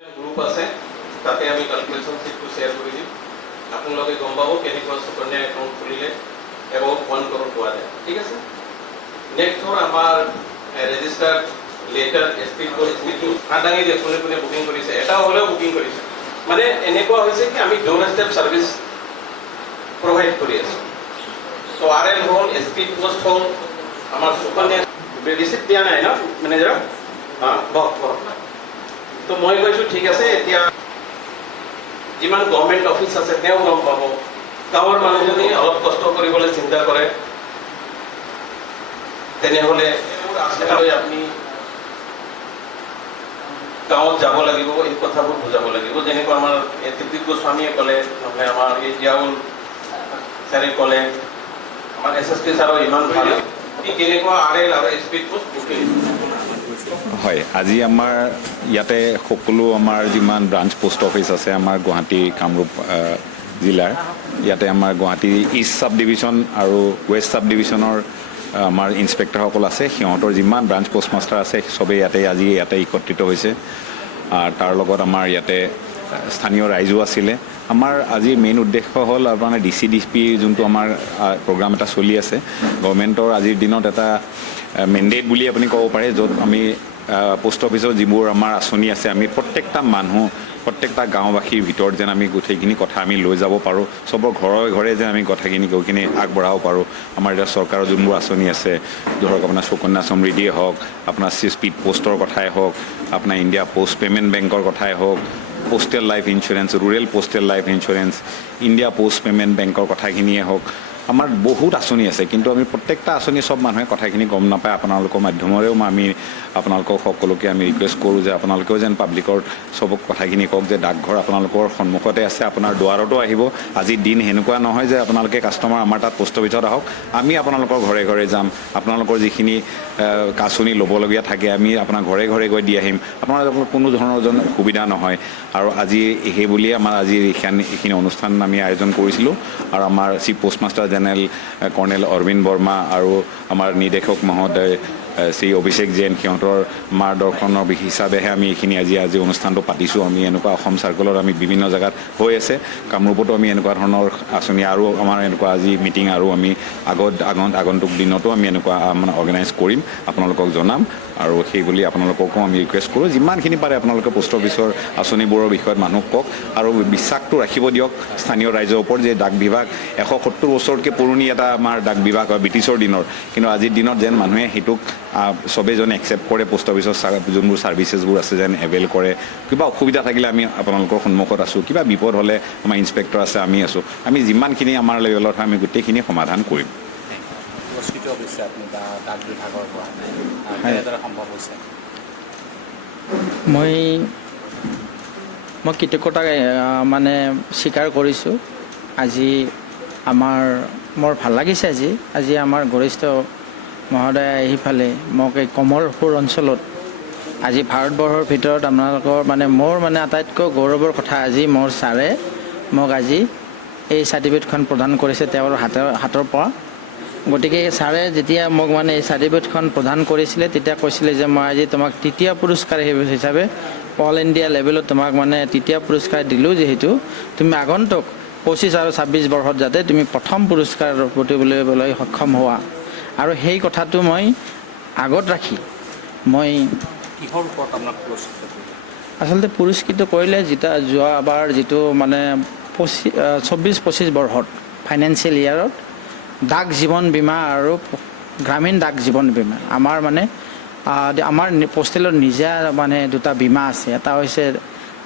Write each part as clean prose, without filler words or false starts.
Group আছে তাতে আমি ক্যালকুলেশন শীটটো শেয়াৰ কৰি দিম আপোনালোকে গম পাব কেনেকৈ সুকন্যা একাউণ্ট খুলিলে এবাউট 1 crore পোৱা যায় ঠিক আছে নেক্সট হ'ল আমাৰ ৰেজিষ্টাৰ্ড লেটাৰ এছপি আদাঙি যে কোনে বুকিং কৰিছে এটা হ'লেও বুকিং কৰিছে মানে এনেকুৱা হৈছে কি আমি ডোৰ ষ্টেপ সাৰ্ভিস প্ৰোভাইড কৰি আছো তো আৰএল হ'ল এছপি পোষ্ট হ'ল আমাৰ সুকন্যা ৰিসিপ্ট দিয়া নাই ন মেনেজাৰ বক তো মই কৈছো ঠিক আছে এতিয়া যিমান গভৰ্ণমেণ্ট অফিচ আছে তেওঁ গম পাব গাঁৱৰ মানুহজনী অলপ কষ্ট কৰিবলৈ চিন্তা কৰে তেনেহ'লে আপুনি গাঁৱত যাব লাগিব এই কথাবোৰ বুজাব লাগিব যেনেকৈ আমাৰ তৃপ্তিত গোস্বামীয়ে ক'লে নহ'লে আমাৰ এই জিয়াউল ছাৰে ক'লে আমাৰ এছএছপি ছাৰৰ ইমান ভাল কি কেনেকুৱা আৰএল আৰু এছপি পোষ্ট বুকিং হয় আজি আমাৰ ইয়াতে সকলো আমাৰ যিমান ব্ৰাঞ্চ পোষ্ট অফিচ আছে আমাৰ গুৱাহাটী কামৰূপ জিলাৰ ইয়াতে আমাৰ গুৱাহাটী ইষ্ট সাব ডিভিজন আৰু ৱেষ্ট সাব ডিভিজনৰ আমাৰ ইনস্পেক্টৰসকল আছে সিহঁতৰ যিমান ব্ৰাঞ্চ পোষ্টমাষ্টাৰ আছে সবেই আজি ইয়াতে একত্ৰিত হৈছে তাৰ লগত আমাৰ ইয়াতে স্থানীয় ৰাইজো আছিলে আমাৰ আজি মেইন উদ্দেশ্য হ'ল আপোনাৰ ডিচিডিপি যোনটো আমাৰ প্ৰগ্ৰাম এটা চলি আছে গভৰ্ণমেণ্টৰ আজিৰ দিনত এটা মেণ্ডেট বুলি আপুনি ক'ব পাৰে য'ত আমি পোষ্ট অফিচৰ যিবোৰ আমাৰ আঁচনি আছে আমি প্ৰত্যেকটা মানুহ প্ৰত্যেকটা গাঁওবাসীৰ ভিতৰত যেন আমি গোটেইখিনি কথা আমি লৈ যাব পাৰোঁ চবৰ ঘৰে ঘৰে যেন আমি কথাখিনি গৈ কিনি আগবঢ়াব পাৰোঁ আমাৰ এতিয়া চৰকাৰৰ যোনবোৰ আঁচনি আছে ধৰক আপোনাৰ সুকন্যা সমৃদ্ধিয়ে হওক আপোনাৰ স্পীড পোষ্টৰ কথাই হওক আপোনাৰ ইণ্ডিয়া পোষ্ট পে'মেণ্ট বেংকৰ কথাই হওক postal life insurance rural postal life insurance India post payment বেংকৰ কথাখিনিয়ে হওক আমাৰ বহুত আঁচনি আছে কিন্তু আমি প্ৰত্যেকটা আঁচনি সব মানুহে কথাখিনি গম নাপায় আপোনালোকৰ মাধ্যমেৰেও আমি আপোনালোকক সকলোকে আমি ৰিকুৱেষ্ট কৰোঁ যে আপোনালোকেও যেন পাব্লিকৰ সবক কথাখিনি কওক যে ডাকঘৰ আপোনালোকৰ সন্মুখতে আছে আপোনাৰ দুৱাৰতো আহিব আজি দিন সেনেকুৱা নহয় যে আপোনালোকে কাষ্টমাৰ আমাৰ তাত পোষ্ট অফিচত আহক আমি আপোনালোকৰ ঘৰে ঘৰে যাম আপোনালোকৰ যিখিনি আঁচনি ল'বলগীয়া থাকে আমি আপোনাৰ ঘৰে ঘৰে গৈ দি আহিম আপোনালোকৰ কোনো ধৰণৰ সুবিধা নহয় আৰু আজি সেই বুলিয়ে আমাৰ আজি এইখিনি অনুষ্ঠান আমি আয়োজন কৰিছিলোঁ আৰু আমাৰ chief postmaster general colonel Arvind Verma আৰু আমাৰ নিৰ্দেশক মহোদয় শ্ৰী অভিষেক জৈন সিহঁতৰ মাৰ্গদৰ্শনৰ হিচাপেহে আমি এইখিনি আজি অনুষ্ঠানটো পাতিছোঁ আমি এনেকুৱা অসম চাৰ্কলত আমি বিভিন্ন জেগাত হৈ আছে কামৰূপতো আমি এনেকুৱা ধৰণৰ আঁচনি আৰু আমাৰ এনেকুৱা আজি মিটিং আৰু আমি আগন্তুক দিনতো আমি এনেকুৱা মানে অৰ্গেনাইজ কৰিম আপোনালোকক জনাম আৰু সেই বুলি আপোনালোককো আমি ৰিকুৱেষ্ট কৰোঁ যিমানখিনি পাৰে আপোনালোকে পোষ্ট অফিচৰ আঁচনিবোৰৰ বিষয়ত মানুহক কওক আৰু বিশ্বাসটো ৰাখিব দিয়ক স্থানীয় ৰাইজৰ ওপৰত যে ডাক বিভাগ 170 বছৰতকৈ পুৰণি এটা আমাৰ ডাক বিভাগ হয় ব্ৰিটিছৰ দিনৰ কিন্তু আজিৰ দিনত যেন মানুহে সেইটোক সবেই যেন একচেপ্ট কৰে পোষ্ট অফিচৰ যোনবোৰ ছাৰ্ভিচেছবোৰ আছে যেন এভেইল কৰে কিবা অসুবিধা থাকিলে আমি আপোনালোকৰ সন্মুখত আছোঁ কিবা বিপদ হ'লে আমাৰ ইনস্পেক্টৰ আছে আমি আছোঁ আমি যিমানখিনি আমাৰ লেভেলত হয় আমি গোটেইখিনি সমাধান কৰিম মই কৃতজ্ঞতা মানে স্বীকাৰ কৰিছোঁ আজি মোৰ ভাল লাগিছে আজি আমাৰ গৰিষ্ঠ মহোদয় আহি ফালে মোক এই কমলপুৰ অঞ্চলত আজি ভাৰতবৰ্ষৰ ভিতৰত আপোনালোকৰ মানে মোৰ মানে আটাইতকৈ গৌৰৱৰ কথা আজি মোৰ ছাৰে মোক আজি এই চাৰ্টিফিকেটখন প্ৰদান কৰিছে তেওঁৰ হাতৰ পৰা গতিকে ছাৰে যেতিয়া মোক মানে এই চাৰ্টিফিকেটখন প্ৰদান কৰিছিলে তেতিয়া কৈছিলে যে মই আজি তোমাক তৃতীয় পুৰস্কাৰ হিচাপে অল ইণ্ডিয়া লেভেলত তোমাক মানে তৃতীয় পুৰস্কাৰ দিলোঁ যিহেতু তুমি আগন্তুক 25 আৰু 26 বৰ্ষত যাতে তুমি প্ৰথম পুৰস্কাৰ প্ৰতিবলৈ সক্ষম হোৱা আৰু সেই কথাটো মই আগত ৰাখি মই কিহৰ ওপৰত আপোনাক পুৰস্কৃত আচলতে পুৰস্কৃত কৰিলে যোৱাবাৰ যিটো মানে 24-25 বৰ্ষত ফাইনেন্সিয়েল ইয়াৰত ডাক জীৱন বীমা আৰু গ্ৰামীণ ডাক জীৱন বীমা আমাৰ মানে আমাৰ পোষ্টেলৰ নিজা মানে দুটা বীমা আছে এটা হৈছে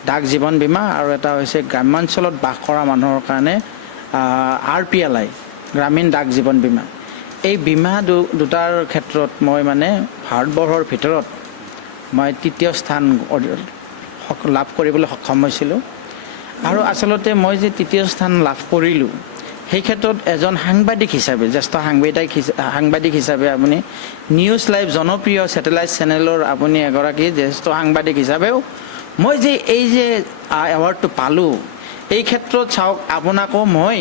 ডাক জীৱন বীমা আৰু এটা হৈছে গ্ৰামাঞ্চলত বাস কৰা মানুহৰ কাৰণে RPLI গ্ৰামীণ ডাক জীৱন বীমা এই বীমা দুটাৰ ক্ষেত্ৰত মই মানে ভাৰতবৰ্ষৰ ভিতৰত মই তৃতীয় স্থান লাভ কৰিবলৈ সক্ষম হৈছিলোঁ আৰু আচলতে মই যে তৃতীয় স্থান লাভ কৰিলোঁ সেই ক্ষেত্ৰত এজন সাংবাদিক হিচাপে জ্যেষ্ঠ সাংবাদিক হিচাপে আপুনি নিউজ লাইভ জনপ্ৰিয় ছেটেলাইট চেনেলৰ আপুনি এগৰাকী জ্যেষ্ঠ সাংবাদিক হিচাপেও মই যে এই যে এৱাৰ্ডটো পালোঁ এই ক্ষেত্ৰত চাওক আপোনাকো মই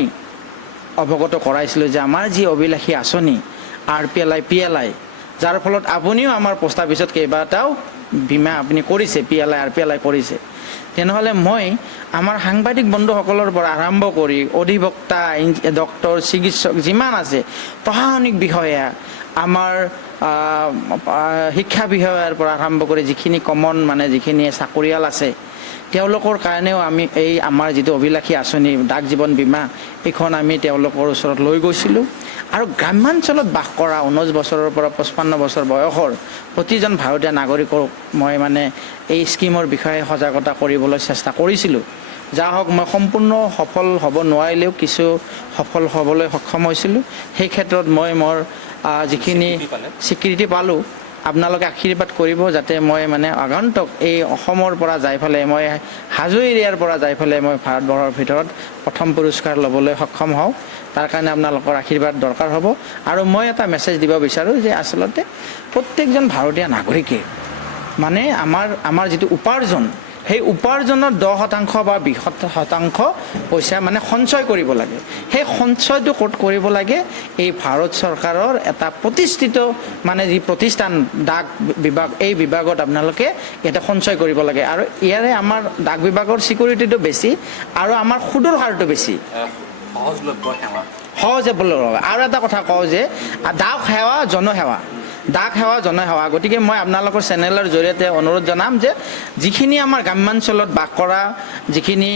অৱগত কৰাইছিলোঁ যে আমাৰ যি অভিলাষী আঁচনি RPLI PLI যাৰ ফলত আপুনিও আমাৰ পোষ্ট অফিচত কেইবাটাও বীমা আপুনি কৰিছে, PLI RPLI কৰিছে, তেনেহ'লে মই আমাৰ সাংবাদিক বন্ধুসকলৰ পৰা আৰম্ভ কৰি অধিবক্তা, ডক্টৰ, চিকিৎসক যিমান আছে, প্ৰশাসনিক বিষয়া, আমাৰ শিক্ষা বিষয়াৰ পৰা আৰম্ভ কৰি যিখিনি কমন মানে যিখিনি চাকৰিয়াল আছে, তেওঁলোকৰ কাৰণেও আমি এই আমাৰ যিটো অভিলাষী আঁচনি ডাক জীৱন বীমা, এইখন আমি তেওঁলোকৰ ওচৰত লৈ গৈছিলোঁ। আৰু গ্ৰাম্যাঞ্চলত বাস কৰা 19 বছৰৰ পৰা 55 বছৰ বয়সৰ প্ৰতিজন ভাৰতীয় নাগৰিকক মই মানে এই স্কিমৰ বিষয়ে সজাগতা কৰিবলৈ চেষ্টা কৰিছিলোঁ। যা হওক, মই সম্পূৰ্ণ সফল হ'ব নোৱাৰিলেও কিছু সফল হ'বলৈ সক্ষম হৈছিলোঁ। সেই ক্ষেত্ৰত মই মোৰ যিখিনি স্বীকৃতি পালোঁ, আপোনালোকে আশীৰ্বাদ কৰিব যাতে মই মানে আগন্তুক এই অসমৰ পৰা যাই পেলাই মই হাজো এৰিয়াৰ পৰা যাই পেলাই মই ভাৰতবৰ্ষৰ ভিতৰত প্ৰথম পুৰস্কাৰ ল'বলৈ সক্ষম হওঁ। তাৰ কাৰণে আপোনালোকৰ আশীৰ্বাদ দৰকাৰ হ'ব। আৰু মই এটা মেছেজ দিব বিচাৰোঁ যে আচলতে প্ৰত্যেকজন ভাৰতীয় নাগৰিকে মানে আমাৰ যিটো উপাৰ্জন, সেই উপাৰ্জনৰ 10% বা 20% পইচা মানে সঞ্চয় কৰিব লাগে। সেই সঞ্চয়টো ক'ত কৰিব লাগে? এই ভাৰত চৰকাৰৰ এটা প্ৰতিষ্ঠিত মানে যি প্ৰতিষ্ঠান ডাক বিভাগ, এই বিভাগত আপোনালোকে ইয়াতে সঞ্চয় কৰিব লাগে। আৰু ইয়াৰে আমাৰ ডাক বিভাগৰ চিকিউৰিটিটো বেছি আৰু আমাৰ সুদৰ হাৰটো বেছি। সহজলভ্য সেৱা। সহজলভ্য। আৰু এটা কথা কওঁ যে ডাক সেৱা জনসেৱা, ডাক সেৱা জনসেৱা। গতিকে মই আপোনালোকৰ চেনেলৰ জৰিয়তে অনুৰোধ জনাম যে যিখিনি আমাৰ গ্ৰাম্যাঞ্চলত বাস কৰা যিখিনি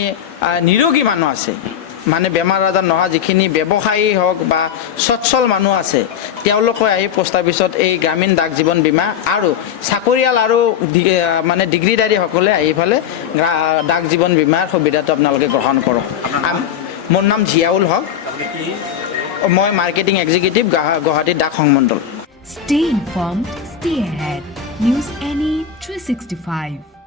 নিৰোগী মানুহ আছে, মানে বেমাৰ আজাৰ নোহোৱা যিখিনি ব্যৱসায়ী হওক বা সচ্ছল মানুহ আছে, তেওঁলোকে আহি পোষ্ট অফিচত এই গ্ৰামীণ ডাক জীৱন বীমা আৰু চাকৰিয়াল আৰু মানে ডিগ্ৰীধাৰীসকলে আহি পেলাই ডাক জীৱন বীমাৰ সুবিধাটো আপোনালোকে গ্ৰহণ কৰক। মোৰ নাম জিয়াউল হক, মই মাৰ্কেটিং এক্সিকিউটিভ, গুৱাহাটী ডাক সংমণ্ডল। Stay informed, stay ahead. News NE 365.